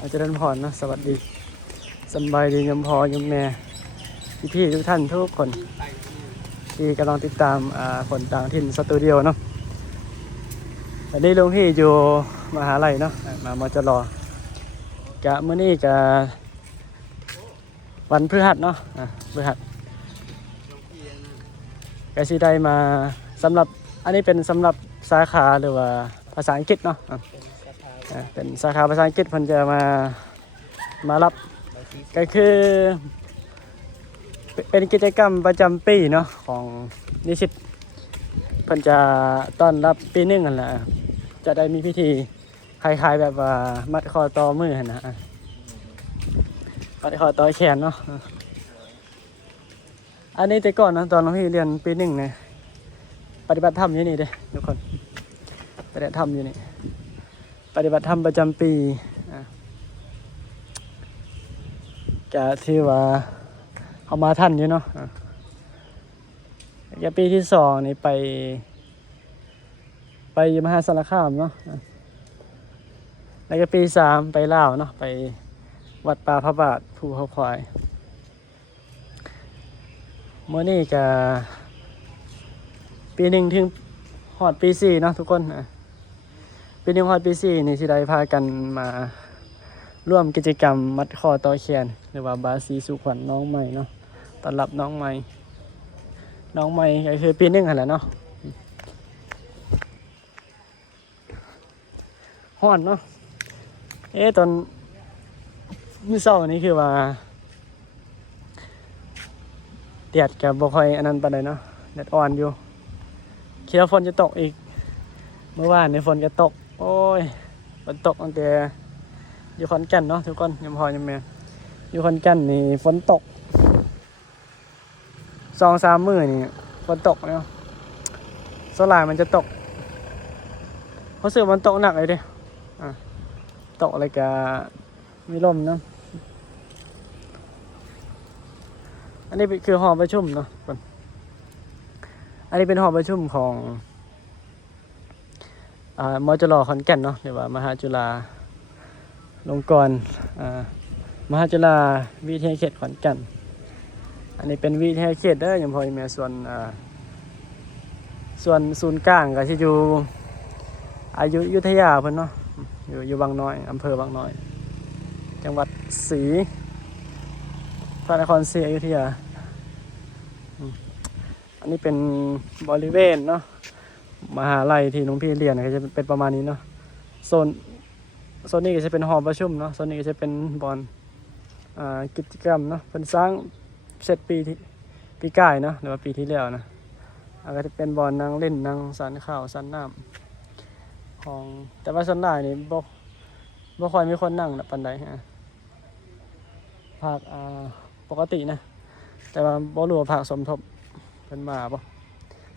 อาจารย์พรนะสวัสดีสบายดียมพอยมแม่พี่ทุกท่านทุกคนที่กำลังติดตามผลต่างถิ่นสตูดิโอเนาะวันนี้ลุงพี่อยู่มหาลัยเนาะมาจะรอกะมื้อนี้กะวันพฤหัสเนาะพฤหัสกะสิได้มาสำหรับอันนี้เป็นสำหรับสาขาหรือว่าภาษาอังกฤษเนาะเป็นสาขาภาษาอังกฤษเพิ่นจะมารับก็คือเป็นกิจกรรมประจำปีเนาะของนิสิตเพิ่นจะต้อนรับปีหนึ่งนั่นแหละจะได้มีพิธีคล้ายๆแบบว่ามัดคอต่อมือหั่นนะมัดคอต่อแขนเนาะอันนี้แต่ก่อนนะตอนพี่เรียนปีหนึ่งเนี่ยปฏิบัติธรรมอยู่นี่เด้ทุกคนปฏิบัติธรรมอยู่นี่ปฏิบัติธรรมประจำปีแกที่ว่าเอามาท่านอยู่เนาะแกปีที่2นี่ไปมหาสารคามเนาะแล้วก็ปี3ไปลาวเนาะไปวัดป่าพระบาทภูเขาควายเมื่อนี้ก็ปี1ถึงฮอดปี4เนาะทุกคนปี1ฮอดปี4นี่สิได้พากันมาร่วมกิจกรรมมัดคอต่อแขนหรือว่าบาสีสุขวัญน้องใหม่เนาะต้อนรับน้องใหม่ก็คือปี1หั่นแหละเนาะฮ้อนเนาะตอนมื้อเช้านี้คือว่าแดดก็บ่ค่อยอันนั้นปานใดเนาะแดดอ่อนอยู่คิดว่าฝนจะตกอีกเมื่อวานนี่ฝนก็ตกโอ้ยฝนตกตั้งแต่อยู่ขอนแก่นเนาะทุกคนยามพ่อยามแม่อยู่ขอนแก่นนี่ฝนตก 2-3 มื้อนี่ฝนตกเนาะโซลาร์มันจะตกเพราะสึกมันตกหนักเลยเด้ตกอะไรก็มีลมเนาะอันนี้คือหอประชุมเนาะอันนี้เป็นหอประชุมของมจร.ขอนแก่นเนาะหรือว่ามหาจุฬาลงกรณ์มหาจุฬาวิทยาเขตขอนแก่นอันนี้เป็นวิทยาเขตเด้อยังพอมีส่วนศูนย์กลางก็สิอยู่อยุธยาเพิ่นเนาะอยู่บางน้อยอำเภอบางน้อยจังหวัดศรีพระนครศรีอยุธยาอันนี้เป็นบริเวณเนาะมหาลัยที่น้องพี่เรียนก็จะเป็นประมาณนี้เนาะโซนนี้ก็จะเป็นหอประชุมเนาะโซนนี้ก็จะเป็นบอลกิจกรรมเนาะเป็นสร้างเสร็จปีก่ายเนาะหรือว่าปีที่แล้วนะก็จะเป็นบอลนั่งเล่นนั่งสันข้าวสันน้ำของแต่ว่าส่วนใหญ่นี่บ่ค่อยมีคนนั่งนะปานใดภาคปกตินะแต่ว่าบ่รู้ว่าภาคสมทบเป็นมาบ่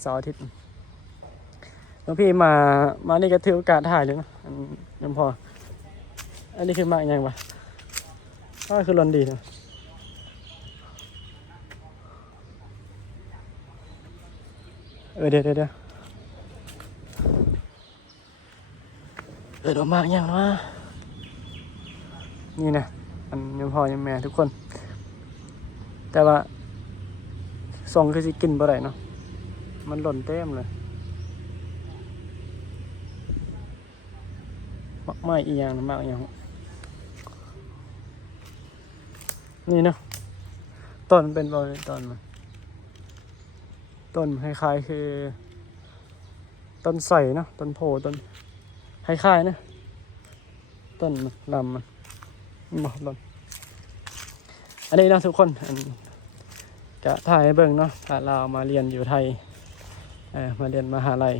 เสาร์อาทิตย์น้องพี่มานี่ก็ถือโอกาสถ่ายเลยนะยังพออันนี้คือมาอย่างวะก็คือรอนดีนะเดี๋ยวออกมาอย่างวะนี่นะอันยังพอยังแม่ทุกคนแต่ว่าส่งคือสิกินบ่ได้เนาะมันหล่นเต็มเลยมักไม้อีหยังมากอย่างนี่เนาะต้นเป็นบ่ต้นมันต้นคล้ายๆคือต้นไทรเนาะต้นโพต้นคล้ายๆนะต้นลำมันบอกลำอันนี้นะทุกคนจะถ่ายให้เบิ่งเนาะถ้าเรามาเรียนอยู่ไทยมาเรียนมหาลัย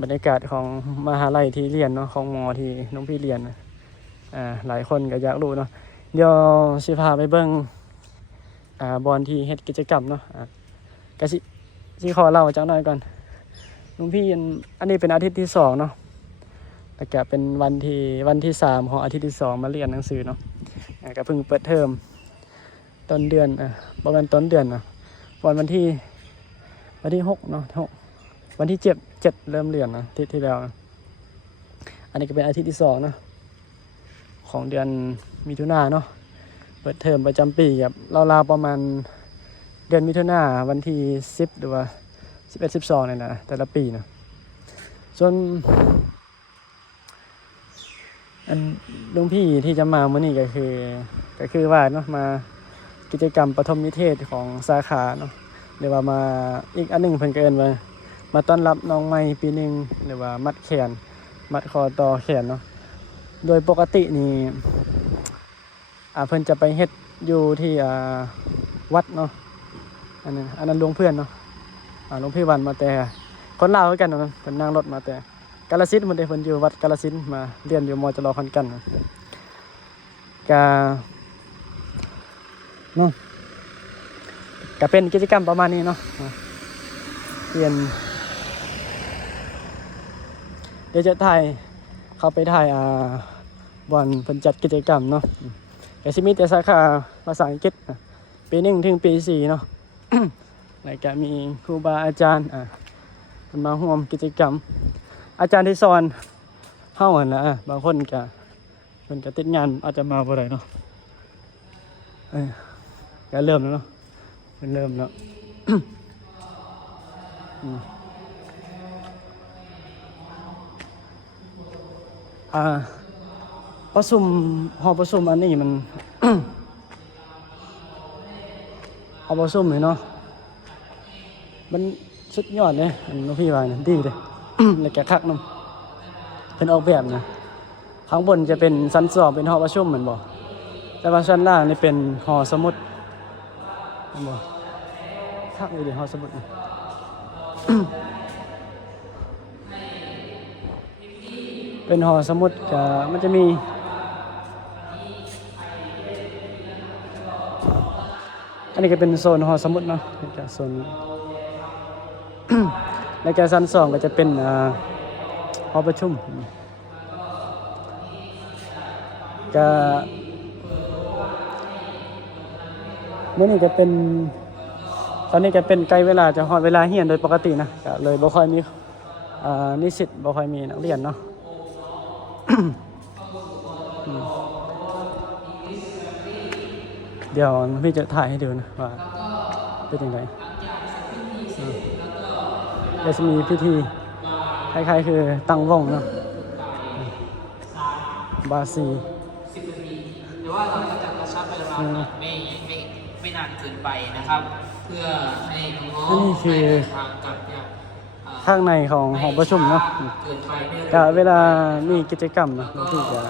บรรยากาศของมหาลัยที่เรียนเนาะของมอที่น้องพี่เรียนหลายคนก็อยากรู้เนาะเดี๋ยวสิพาไปเบิ่งบอลที่เฮ็ดกิจกรรมเนาะก็สิขอเล่าจักหน่อยก่อนน้องพี่อันนี้เป็นอาทิตย์ที่2เนาะแล้วก็เป็นวันที่3ของอาทิตย์ที่2มาเรียนหนังสือเนาะก็เพิ่งเปิดเทอมต้นเดือนประมาณต้นเดือนนะวันที่6เนาะวันที่7เริ่มเรียนนะที่แล้วนะอันนี้ก็เป็นอาทิตย์ที่2เนาะ ของเดือนมิถุนายนเนาะเปิดเทอมประจำปีกับราวๆประมาณเดือนมิถุนายนวันที่10หรือว่า11-12เนี่ยนะแต่ละปีนะส่วนอันลุงพี่ที่จะมาเมื่อนี้ก็คือว่าเนาะมากิจกรรมประถมนิเทศของสาขาเนาะหรือว่ามาอีกอันหนึ่งเพิ่นก็เอิ้นว่ามาต้อนรับน้องใหม่ปีหนึ่งหรือว่ามัดแขนมัดคอต่อแขนเนาะโดยปกตินี่เพิ่นจะไปเฮ็ดอยู่ที่วัดเนาะอันนั้นหลวงเพื่อนเนาะหลวงพี่วันมาแต่คนลาวคือกันเนาะเพิ่นนั่งรถมาแต่กาฬสินธุ์เพิ่นอยู่วัดกาฬสินธุ์มาเรียนอยู่ม.จร.ขอนแก่นก็เนาะก็เป็นกิจกรรมประมาณนี้เนาะเรียนเดี๋ยวจะเข้าไปถ่ายบอนเพิ่นจัดกิจกรรมเนาะก็สิมีแต่สาขาภาษาอังกฤษปี1ถึงปี4เนาะ แล้วก็มีครูบาอาจารย์เพิ่นมาร่วมกิจกรรมอาจารย์ที่สอนเฮาหั่นล่ะบางคนก็เพิ่นก็ติดงานอาจจะมาบ่ได้เนาะก็เริ่มแล้วเนาะเริ่มแล้ว ประชุมหอประชุมอันนี้มัน หอประชุมนี่เนาะมันสุดยอดเลยอันน้องพี่ว่าเนี่ยดีเลย แล้วก็คักนำเป็นออกแบบนะข้างบนจะเป็นชั้น2เป็นหอประชุมเหมือนบ่แต่ว่าชั้นล่างนี่เป็นหอสมุดเหมือนบ่คักเลยดิหอสมุดนี่ เป็นหอสมุดก็มันจะมีอันนี้ก็เป็นโซนหอสมุดเนาะแล้วก็โซน แล้วก็ชั้น2ก็จะเป็นหอประชุมก็มื้อนี้ก็เป็นตอนนี้ก็เป็นใกล้เวลาจะฮอดเวลาเรียนโดยปกตินะก็เลยบ่ค่อยมีนิสิตบ่ค่อยมีนักเรียนเนาะ เดี๋ยวพี่จะถ่ายให้ดูนะว่าเป็นยังไงเดี๋ยวจะมีพิธีคล้ายๆคือตั้งวงเนาะบาซี10 นาทีแต่ว่าเราจะกระชับเวลาไม่นานเกินไปนะครับ เพื่อให้น้องๆนี่คือ ทางกลับเนี่ย ข้างในของหอประชุมเนาะก็เวลามีกิจกรรมเนาะที่จะ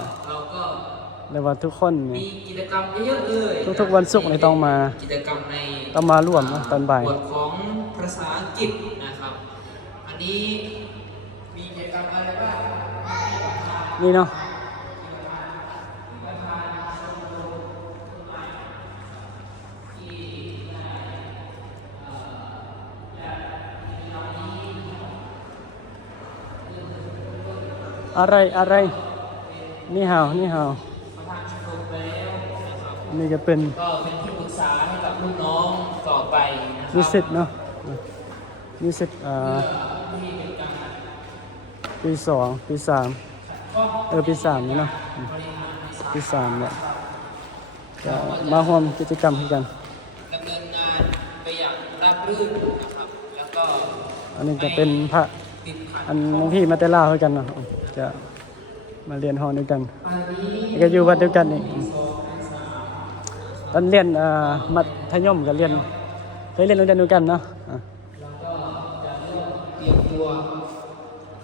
เรียกว่าทุกคนมีกิจกรรมเยอะเลย ทุกวันศุกร์ต้องมากิจกรรมในร่วมนะตอนบ่ายบทของภาษาอังกฤษนะครับอันนี้มีกิจกรรมอะไรบ้างนี่เนาะอะไรนี่ฮาวนี่ก็เป็นที่ปรึกษาให้กับลูกน้องต่อไปนะครับนิสิตเนาะนิสิตปี2ปี3ปี3นี่เนาะปี3เนี่ยจะมาร่วมกิจกรรมกันดำเนินงานไปอย่างราบรื่นนะครับแล้วก็อันนี้จะเป็นพระอันบางที่มาแต่ลาวด้วยกันเนาะจะมาเรียนหอด้วยกันก็อยู่วัดเดียวกันนี่ตอนเรียนมัธยมก็เรียนเคยเรียนโรงเรียนเดียวกันเนาะเตรียมตัว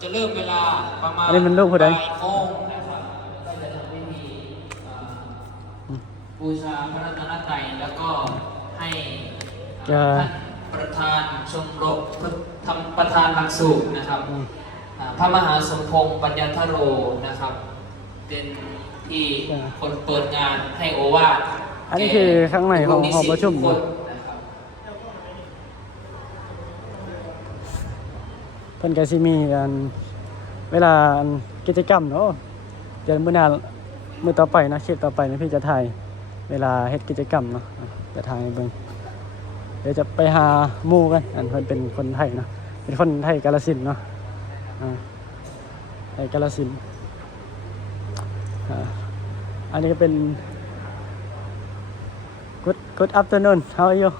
จะเริ่มเวลาประมาณอันนี้มันลูกผู้ใดโมงนะครับก็จะทำพิธีบูชาพระรัตนตรัยแล้วก็ให้ท่านประธานชมรมทำประธานหลักสูตรนะครับพระมหาสมพงษ์ปัญญทโรนะครับเป็นที่คนเปิดงานให้โอวาทอันนี้คือข้างในของหอประชุมเพิ่นก็สิมีกันเวลากิจกรรมเนาะเดี๋ยวมื้อต่อไปนะคลิปต่อไปนะพี่จะถ่ายเวลาเฮ็ดกิจกรรมเนาะจะถ่ายให้เบิ่งเดี๋ยวจะไปหาหมู่กันเพิ่นเป็นคนไทยเนาะเป็นคนไทยกาฬสินธุ์เนาะไทยกาฬสินธุ์ อันนี้ก็เป็น good afternoon how are you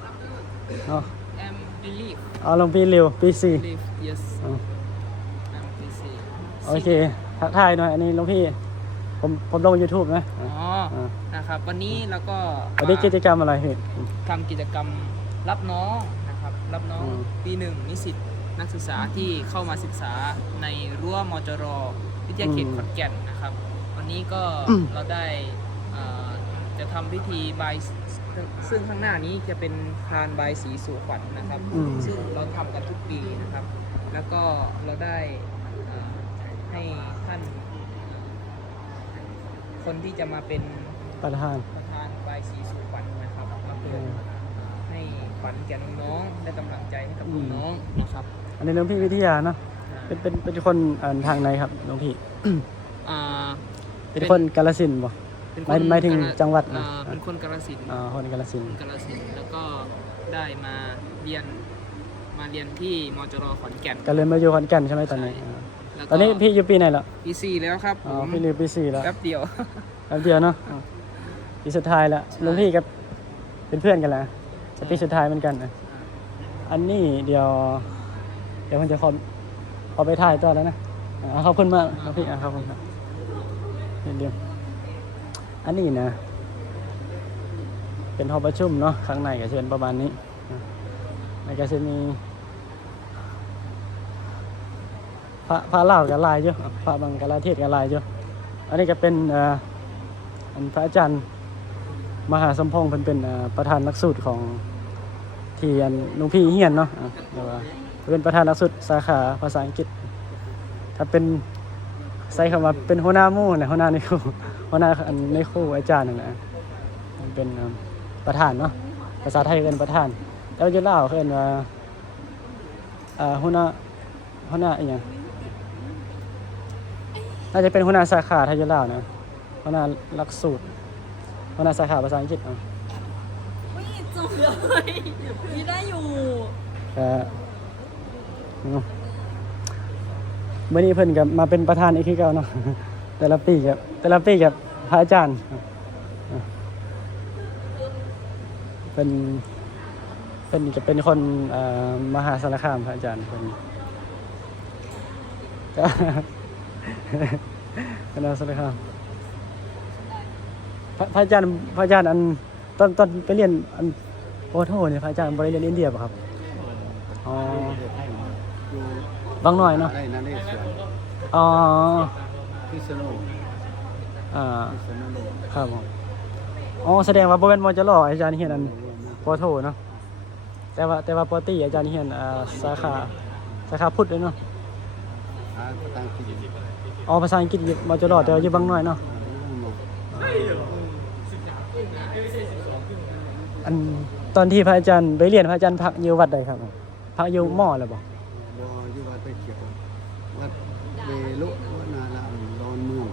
อ๋อ I'm believe เอาลงปีเร็วปีสี่ believe yes อ๋อ I'm busy โอเคทักทายหน่อยอันนี้หลวงพี่ผมลง YouTube นะ อ๋อนะครับวันนี้เราก็ วันนี้กิจกรรมอะไรพี่ ทำกิจกรรมรับน้องนะครับรับน้อง อืม ปีหนึ่งนิสิตนักศึกษาที่เข้ามาศึกษาในรั้วมจรวิทยาเขตขอนแก่นนะครับ วันนี้ก็เราได้จะทำพิธีบายซึ่งข้างหน้านี้จะเป็นพานบายสีสู่ขวัญนะครับ ซึ่งเราทำกันทุกปีนะครับ แล้วก็เราได้ให้ท่านคนที่จะมาเป็น ประธาน ประธานบายสีสู่ขวัญนะครับมาเปิดให้ขวัญแก่น้องๆได้กำลังใจให้กับน้องๆนะครับ อันนี้หลวงพี่วิทยาเนาะเป็นคนทางไหนครับหลวงพี่ อ่า เป็นคนกาฬสินธุ์บ่ เป็น หมายถึงจังหวัดนะ เป็นคนกาฬสินธุ์ คนกาฬสินธุ์ กาฬสินธุ์แล้วก็ได้มาเรียนที่มจรขอนแก่น ก็เลยมาอยู่ขอนแก่นใช่ไหมตอนนี้ ใช่ แล้วก็ ตอนนี้พี่อยู่ปีไหนแล้ว ปีสี่แล้วครับ อ๋อ ผม พี่เรียนปีสี่แล้ว แป๊บเดียว แป๊บเดียวเนาะปีสุดท้ายแล้วหลวงพี่กับเป็นเพื่อนกันแล้วจะปีสุดท้ายเหมือนกันนะอันนี้เดี๋ยวผมจะขอไปถ่ายต่อแล้วนะขอบคุณมากครับพี่ขอบคุณครับเดี๋ยวอันนี้นะ เป็นหอประชุมเนาะข้างในก็จะเป็นประมาณนี้แล้วก็จะมีพระเล่ากับลายเยอะพระบังกลาเทศกับลายเยอะอันนี้ก็เป็นอันพระอาจารย์มหาสมพงษ์เป็นประธานนักสูตรของที่อันหลวงพี่เฮียนเนาะเดี๋ยวว่าเป็นประธานนักสูตรสาขาภาษาอังกฤษถ้าเป็นใช้คำว่าเป็นหัวหน้าหมู่นะหัวหน้าในครูหัวหน้าในครูอาจารย์นั่นแหละมันเป็นประธานเนาะภาษาไทยเป็นประธานแล้วจะเล่าคือว่าหัวหน้าอีกอย่างน่าจะเป็นหัวหน้าสาขาไทยยะลาวนะหัวหน้าหลักสูตรหัวหน้าสาขาภาษาอังกฤษไม่จบเลยนี่ได้อยู่ เมื่อนี้เพิ่นกับมาเป็นประธานอีกคือเก่าเนาะ แต่ละปีกับพระอาจารย์เป็นคนมหาสารคามพระอาจารย์เป็นก็ มหาสารคามพระอาจารย์อันตอนไปเรียนอันโอโทเนี่ยพระอาจารย์บริเรียนอินเดียป่ะครับอ๋อบางหน่อยเนาะ ไอ้นั่นเองเสือ อ๋อ พิษณุ พิษณุโลก ครับผมอ๋อแสดงว่าบ่เป็นมอจรออาจารย์เฮียนอันปอโทเนาะแต่ว่าปอตี้อาจารย์เฮียนสาขาพุทธเลยเนาะ หาประตังกิจ อ๋อภาษาอังกฤษมอจรอแต่ว่าอยู่บางหน่อยเนาะอันตอนที่พระอาจารย์ไปเรียนพระอาจารย์พักอยู่วัดใดครับพักอยู่หม้อเลยบ่ บ่อยู่วัดไปเขียววัดเวลุวัดนาลามดอนเมือง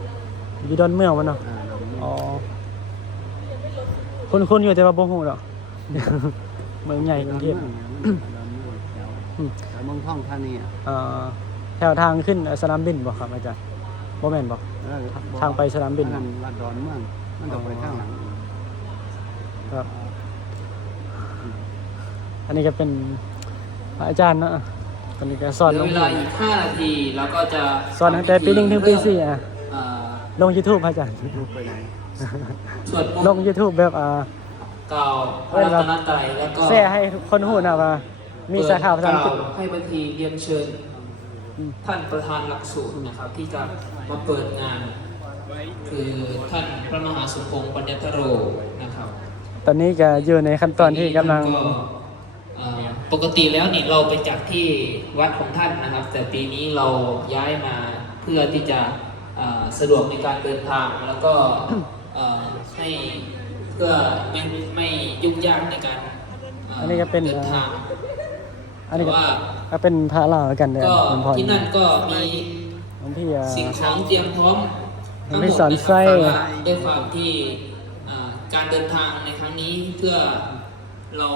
อยู่ดอนเมืองวะเนาะ ดอนเมือง อ๋อคุณอยู่แต่ว่าบ่ฮู้ดอก เมืองใหญ่กรุงเทพ ดอนเมืองแถวแต่เมืองท่องธานีอ่ะ แถวทางขึ้นสนามบินบ่ครับอาจารย์บ่แม่นบ่ทางไปสนามบิน นั่นวัดดอนเมืองมันต้องไปข้างหลัง ครับ อันนี้ก็เป็นพระอาจารย์เนาะตอนนี้ก็สอน เหลื ล อง เวลาอีก5 นาทีแล้วก็จะ สอนตั้งแต่ปี1ถึงปี4อ่า ลง YouTube พระอาจารย์ รูปไปไหน สวดมน ลง ต์ YouTube แบบกล่าวพระรัตนตรัยแล้วก็ แชร์ให้คนฮู้นะว่ามีสาขาภาษาอังกฤษ ให้บัญชีเรียนเชิญ อืม ท่านประธานหลักสูตรนะครับที่จะมาเปิดงาน คือท่านพระมหาสมพงษ์ปัญญทโรนะครับ ตอนนี้ก็อยู่ในขั้นตอนที่กำลัง ปกติแล้วนี่เราไปจัดที่วัดของท่านนะครับ แต่ปีนี้เราย้ายมาเพื่อที่จะสะดวกในการเดินทางแล้วก็ให้เพื่อไม่ยุ่งยากในการ อันนี้ก็เป็น เดินทาง อันนี้ แต่ว่า ก็เป็นพระลาวกันเด้อ ก็ คุณพร ที่นั่นก็มี หลวงพี่ สิ่งของเตรียมพร้อมทั้งหม ไม่ ด สอน นะค ไส้ รับแต่ว่าด้วยความที่การเดินทางในครั้งนี้เพื่อเรา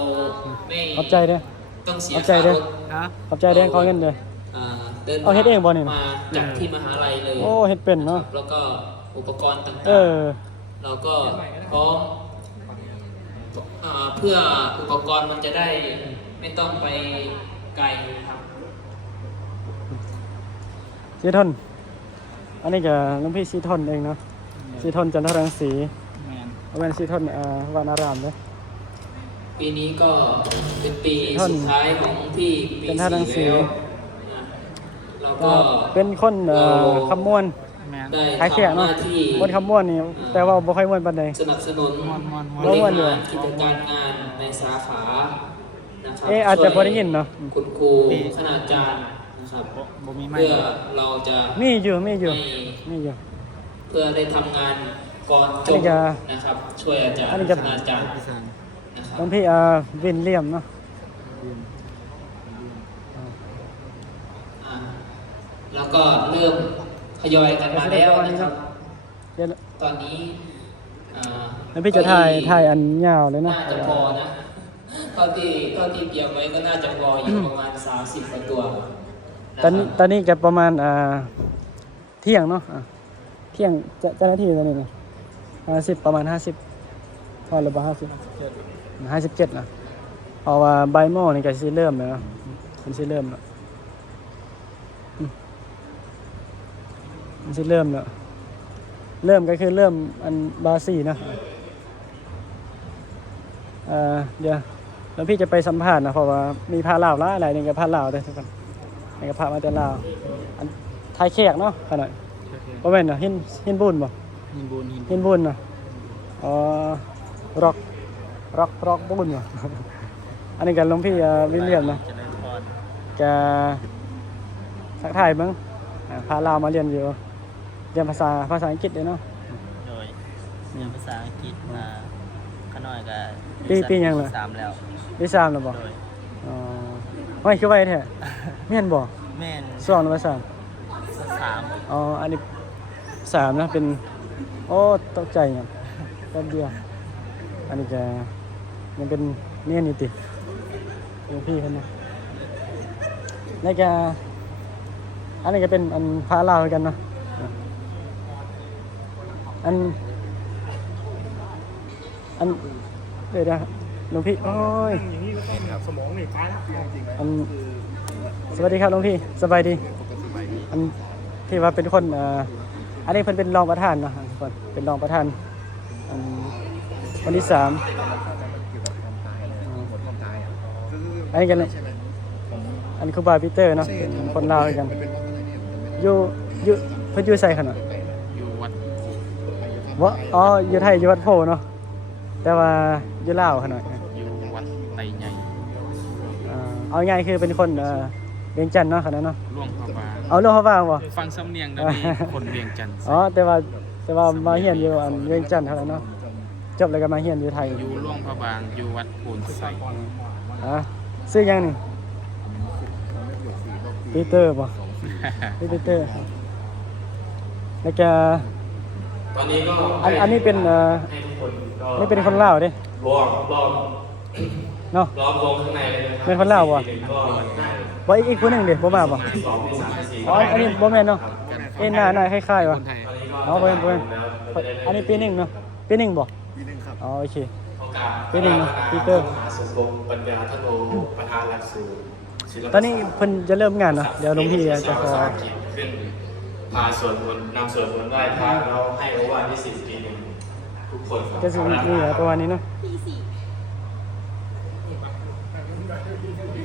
ไม่ ขอบใจเด้อ ต้องเสีย ขอบใจ ค่า เด้อ รถ ขอบใจเด้อขอเงินเด้อ เดิน เอาเฮ็ดเองบ่นี่นะ มาจากที่มหาลัยเลย โอ้เฮ็ดเป็นเนาะ แล้วก็อุปกรณ์ต่าง เออ เราก็พร้อมเพื่ออุปกรณ์มันจะได้ไม่ต้องไปไกลครับ สีทนอันนี้ก็หลวงพี่สีทนเองเนาะสีทนจันทรังสีเอาเป็นสีทนวานารามเลย ปีนี้ก็เป็นปีสุดท้ายของพี่ปี จันทรังสี 4แล้วเราก็ เป็นคนคำมวน ได้ ขายแขก ทำห เนาะ น้าที่ คนคำมวนนี่แต่ว่าบ่ค่อยมวนปานใด สนับสนุนบ ม่ ริ วนอยู่ หารกิจการงานในสาขานะครับ อาจจะพอได้ยินเนาะ คุณครูคณาจารย์นะครับ บ่มีไม้ เพื่อเราจะ มีอยู่มีอยู่ ให้ มีอยู่ เพื่อได้ทำงานก่อนจ อันนี้ บ จะ นะครับ ช่วยอาจาร อัน ย์ นี้จะ คณาจารย์ พี่สัง นะครับ หลวงพี่วินเลียมเนาะ เรียน อ่าแล้วก็เริ่มทยอยกันมาแล้วนะครับ เดี๋ยว ตอนนี้อ่า หลวงพี่จะถ่ายอันยาวเลยนะ น่าจะพอนะเท่าที่เตรียมไว้ก็น่าจะพออยู่ประมาณ 30กว่าตัวะ ตอนนี้ก็ประมาณเที่ยงเนาะเที่ยงเจ้าหน้าที่ตอนนี้เนี่ย50ประมาณ50พอหรือเปล่า57นะเพราะว่าบ่ายโมงนี่ก็สิเริ่มแล้วเนาะมันสิเริ่มแล้วมันสิเริ่มแล้วเริ่มก็คือเริ่มอันบาซี่เนาะเดี๋ยวแล้วพี่จะไปสัมภาษณ์นะเพราะว่ามีพาลาวละอะไรนี่ก็พาลาวได้ทุกคนนี่ก็พามาแต่ลาวอันไทยแขกเนาะขนาดบ่แม่นน่ะหินบุญบ่ หินบุญ หินบุญน่ะอ๋อร็อกบุญว่ะ อันนี้ก็หลวงพี่วิลเลียมนะ เจริญพร แกสักถ่ายมั้งพาลาวมาเรียนอยู่เรียนภาษาอังกฤษด้วยเนาะ โดยเรียนภาษาอังกฤษขน้อยก็ ปียังล่ะ 3แล้ว ได้ทราบแล้วบ่ โดย อ๋อไม่คือไว้แท้แม่นบ่ แม่น สองหรือว่าสาม 3 อ๋ออันนี้3นะเป็นโอ้ตกใจเนี่ยแป๊บเดียวอันนี้จะมันเป็นเนี่ยนี่ติหลวงพี่เพิ่นนะแล้วก็อันนี้ก็เป็นอันพาลาวเหมือนกันเนาะอันเดี๋ยวนะหลวงพี่โอ้ยอันสวัสดีครับหลวงพี่สบายดีอันที่ว่าเป็นคนอันนี้เพิ่นเป็นรองประธานเนาะทุกคนเป็นรองประธานอันคนที่3อันนี้กันเลยอันนี้ครูบาปีเตอร์เนาะเป็นคนลาวเหมือนกันอยู่เพิ่นอยู่ไสขนาด อยู่วัด ว่าอ๋ออยู่ไทยอยู่วัดโพเนาะแต่ว่าอยู่ลาวขนาด อยู่วัดไตใหญ่ เอาง่ายคือเป็นคนเวียงจันทน์เนาะขนาดเนาะ ร่วงพระบาง เอาเรื่องเขาบ้างบ่ ฟังสำเนียงได้ดีคนเวียงจันทน์ อ๋อแต่ว่ามาเฮียนอยู่อันเวียงจันทน์เท่านั้นเนาะจบแล้วก็มาเฮียนอยู่ไทย อยู่ร่วงพระบางอยู่วัดโพนไส ซื้อยังนี่ปีเตอร์ป่ะปีเตอร์แล้วก็ ตอนนี้ก็ อันนี้เป็นให้ทุกคนก็ นี่เป็นคนลาวเด้ รอบ เนาะ รอบวงข้างในเลยนะครั เป็นคนลาวบ่ 4-1ก็ได้ ว่าอีกคนหนึงเด้บ่มาบ่ 2 3 4 อ๋ออันนี้บ่แม่นเนาะหน้าคล้ายๆว่ะ คนไทย อ๋อบ่แม่นอันนี้ปีหนึ่งเนาะปีหนึ่งบ่ ปีหนึงครับ อ๋อโอเค โอกาส ปีหนึ่งปีเตอร์ มหาสมพงษ์ปัญญาธโนประธานหลักสูตรศิลป ตอนนี้เพิ่นจะเริ่มงานเนาะเดี๋ยวหลวงพี่จะขอ ขึ้นพาสวดมนต์นำสวดมนต์ไหว้พระแล้วให้โอวาทที่10 ปีหนึ่งทุกคน จะสิมีประมาณนี้เนาะ P4